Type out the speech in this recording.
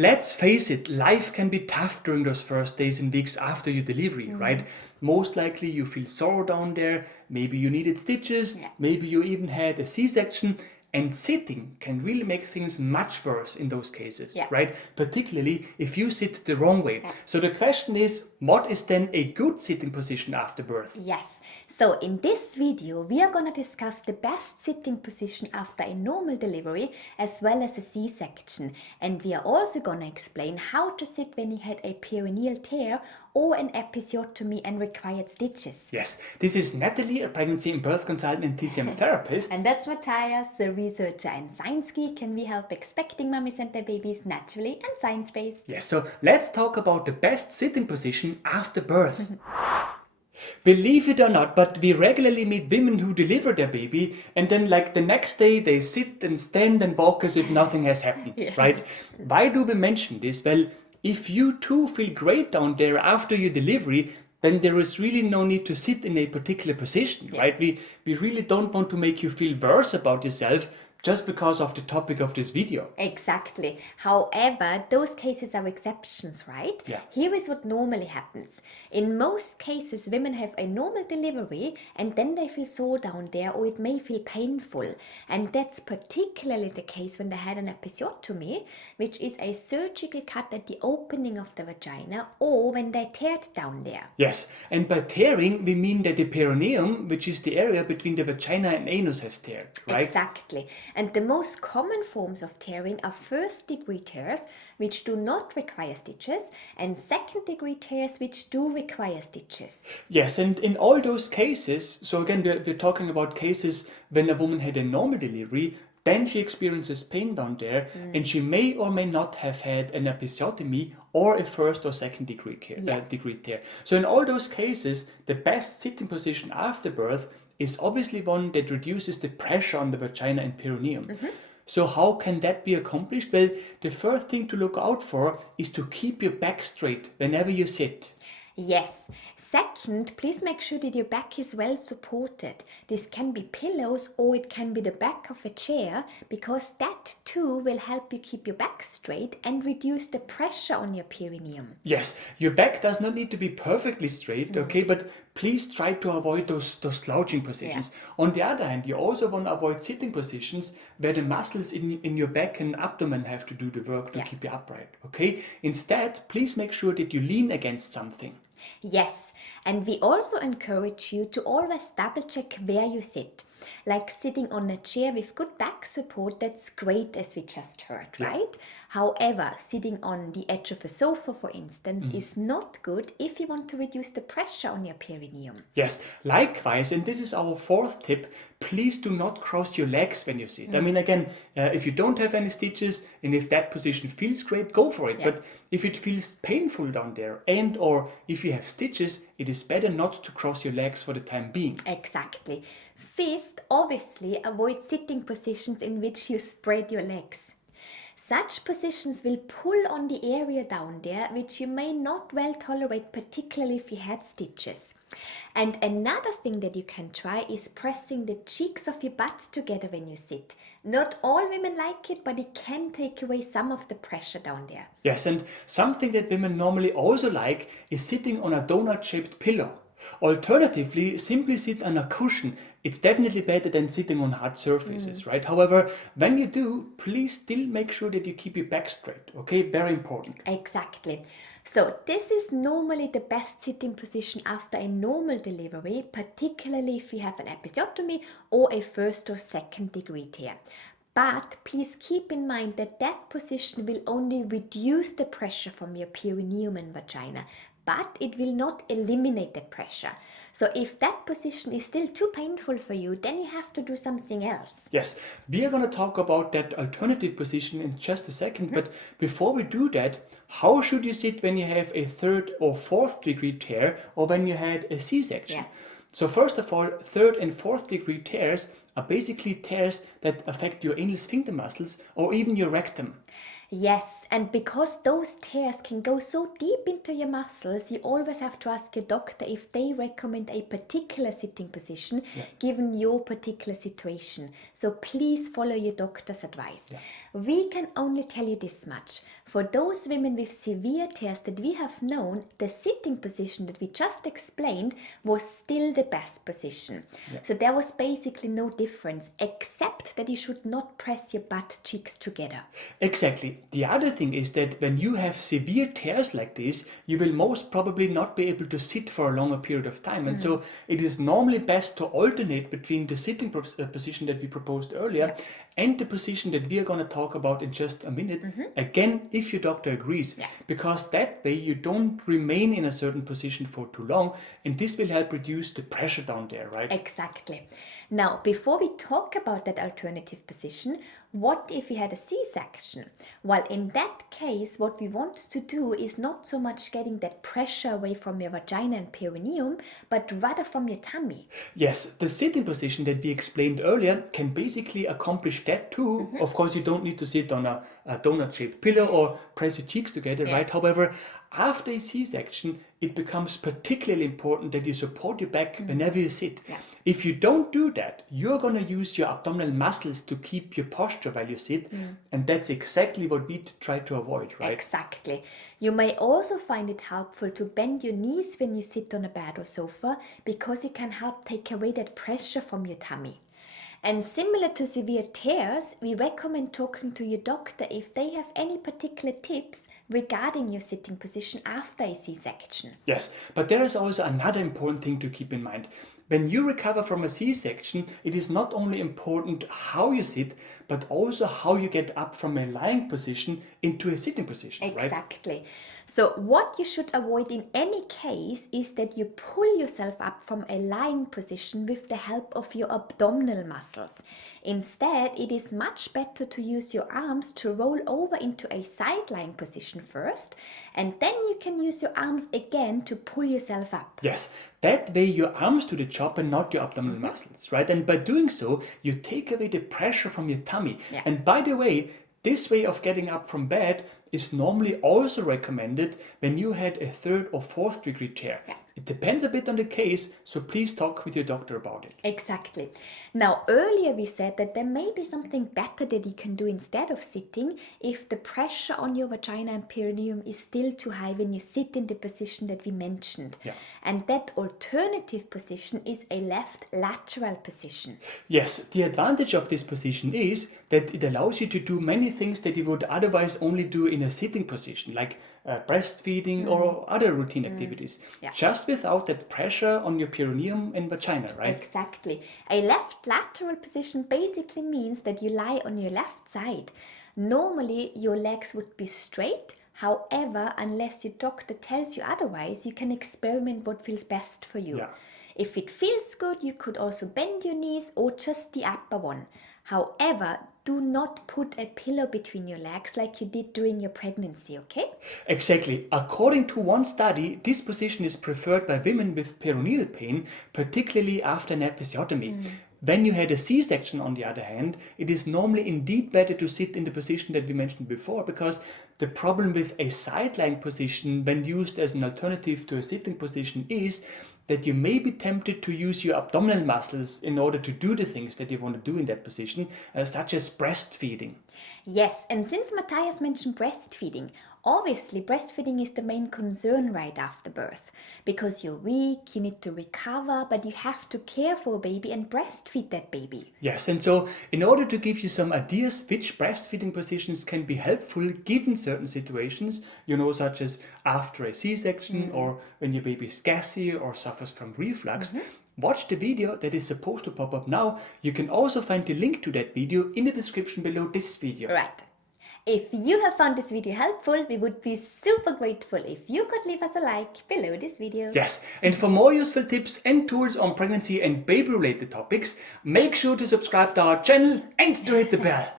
let's face it, life can be tough during those first days and weeks after your delivery, right? Most likely you feel sore down there, maybe you needed stitches, maybe you even had a C-section, and sitting can really make things much worse in those cases, right? Particularly if you sit the wrong way. So the question is, what is then a good sitting position after birth? Yes, so in this video we are going to discuss the best sitting position after a normal delivery as well as a C-section, and we are also going to explain how to sit when you had a perineal tear or an episiotomy and required stitches. Yes, this is Nathalie, a pregnancy and birth consultant and TCM therapist. And that's Matthias, the researcher and Science Geek, and we help expecting mummies and their babies naturally and science-based. Yes, so let's talk about the best sitting position after birth. Believe it or not, but we regularly meet women who deliver their baby and then like the next day they sit and stand and walk as if nothing has happened, right? Why do we mention this? Well, if you too feel great down there after your delivery, then there is really no need to sit in a particular position, right? We really don't want to make you feel worse about yourself just because of the topic of this video. Exactly. However, those cases are exceptions, right? Here is what normally happens. In most cases, women have a normal delivery and then they feel sore down there, or it may feel painful. And that's particularly the case when they had an episiotomy, which is a surgical cut at the opening of the vagina, or when they teared down there. Yes, and by tearing, we mean that the perineum, which is the area between the vagina and anus, has teared, right? Exactly. And the most common forms of tearing are first-degree tears, which do not require stitches, and second-degree tears, which do require stitches. Yes, and in all those cases, so again, we're talking about cases when a woman had a normal delivery, then she experiences pain down there, and she may or may not have had an episiotomy or a first or second degree tear. So in all those cases, the best sitting position after birth is obviously one that reduces the pressure on the vagina and perineum. So how can that be accomplished? Well, the first thing to look out for is to keep your back straight whenever you sit. Yes. Second, please make sure that your back is well supported. This can be pillows or it can be the back of a chair, because that too will help you keep your back straight and reduce the pressure on your perineum. Yes, your back does not need to be perfectly straight, okay, but please try to avoid those slouching positions. On the other hand, you also want to avoid sitting positions where the muscles in your back and abdomen have to do the work to keep you upright, okay? Instead, please make sure that you lean against something. Yes, and we also encourage you to always double check where you sit. Like sitting on a chair with good back support, that's great, as we just heard, right? However, sitting on the edge of a sofa, for instance, is not good if you want to reduce the pressure on your perineum. Yes, likewise, and this is our fourth tip, please do not cross your legs when you sit. I mean, again, if you don't have any stitches and if that position feels great, go for it. But if it feels painful down there and or if you have stitches, it is better not to cross your legs for the time being. Exactly. Fifth, obviously avoid sitting positions in which you spread your legs. Such positions will pull on the area down there, which you may not well tolerate, particularly if you had stitches. And another thing that you can try is pressing the cheeks of your butt together when you sit. Not all women like it, but it can take away some of the pressure down there. Yes, and something that women normally also like is sitting on a donut-shaped pillow. Alternatively, simply sit on a cushion. It's definitely better than sitting on hard surfaces, right? However, when you do, please still make sure that you keep your back straight, okay? Very important. Exactly. So this is normally the best sitting position after a normal delivery, particularly if you have an episiotomy or a first or second degree tear. But please keep in mind that that position will only reduce the pressure from your perineum and vagina, but it will not eliminate that pressure. So if that position is still too painful for you, then you have to do something else. Yes, we are going to talk about that alternative position in just a second, but before we do that, how should you sit when you have a third or fourth degree tear or when you had a C-section? So first of all, third and fourth degree tears are basically tears that affect your anal sphincter muscles or even your rectum. Yes, and because those tears can go so deep into your muscles, you always have to ask your doctor if they recommend a particular sitting position given your particular situation. So please follow your doctor's advice. We can only tell you this much. For those women with severe tears that we have known, the sitting position that we just explained was still the best position. So there was basically no difference, except that you should not press your butt cheeks together. Exactly. The other thing is that when you have severe tears like this, you will most probably not be able to sit for a longer period of time. And so it is normally best to alternate between the sitting position that we proposed earlier and the position that we are going to talk about in just a minute. Again, if your doctor agrees, because that way you don't remain in a certain position for too long, and this will help reduce the pressure down there, right? Exactly. Now, before we talk about that alternative position, what if you had a C-section? Well, in that case, what we want to do is not so much getting that pressure away from your vagina and perineum, but rather from your tummy. Yes, the sitting position that we explained earlier can basically accomplish that too. Of course, you don't need to sit on a donut-shaped pillow or press your cheeks together, right? However, after a C-section, it becomes particularly important that you support your back whenever you sit. If you don't do that, you're going to use your abdominal muscles to keep your posture while you sit, and that's exactly what we try to avoid, right? Exactly. You may also find it helpful to bend your knees when you sit on a bed or sofa, because it can help take away that pressure from your tummy. And similar to severe tears, we recommend talking to your doctor if they have any particular tips regarding your sitting position after a C-section. Yes, but there is also another important thing to keep in mind. When you recover from a C-section, it is not only important how you sit, but also how you get up from a lying position into a sitting position, right? Exactly. So what you should avoid in any case is that you pull yourself up from a lying position with the help of your abdominal muscles. Instead, it is much better to use your arms to roll over into a side lying position first, and then you can use your arms again to pull yourself up. Yes, that way your arms do the job and not your abdominal muscles, right? And by doing so, you take away the pressure from your tummy. And by the way, this way of getting up from bed is normally also recommended when you had a 3rd or 4th degree tear. It depends a bit on the case, so please talk with your doctor about it. Exactly. Now, earlier we said that there may be something better that you can do instead of sitting if the pressure on your vagina and perineum is still too high when you sit in the position that we mentioned. And that alternative position is a left lateral position. Yes, the advantage of this position is that it allows you to do many things that you would otherwise only do in a sitting position, like breastfeeding or other routine activities, just without that pressure on your perineum and vagina, right? Exactly. A left lateral position basically means that you lie on your left side. Normally, your legs would be straight. However, unless your doctor tells you otherwise, you can experiment what feels best for you. If it feels good, you could also bend your knees or just the upper one. However, do not put a pillow between your legs like you did during your pregnancy, okay? Exactly. According to one study, this position is preferred by women with perineal pain, particularly after an episiotomy. When you had a C-section, on the other hand, it is normally indeed better to sit in the position that we mentioned before, because the problem with a side-lying position when used as an alternative to a sitting position is that you may be tempted to use your abdominal muscles in order to do the things that you want to do in that position, such as breastfeeding. Yes, and since Matthias mentioned breastfeeding, obviously breastfeeding is the main concern right after birth, because you're weak, you need to recover, but you have to care for a baby and breastfeed that baby. Yes, and so in order to give you some ideas which breastfeeding positions can be helpful given certain situations, such as after a C-section or when your baby is gassy or suffers from reflux, watch the video that is supposed to pop up now. You can also find the link to that video in the description below this video. Right. If you have found this video helpful, we would be super grateful if you could leave us a like below this video. Yes, and for more useful tips and tools on pregnancy and baby-related topics, make sure to subscribe to our channel and to hit the bell.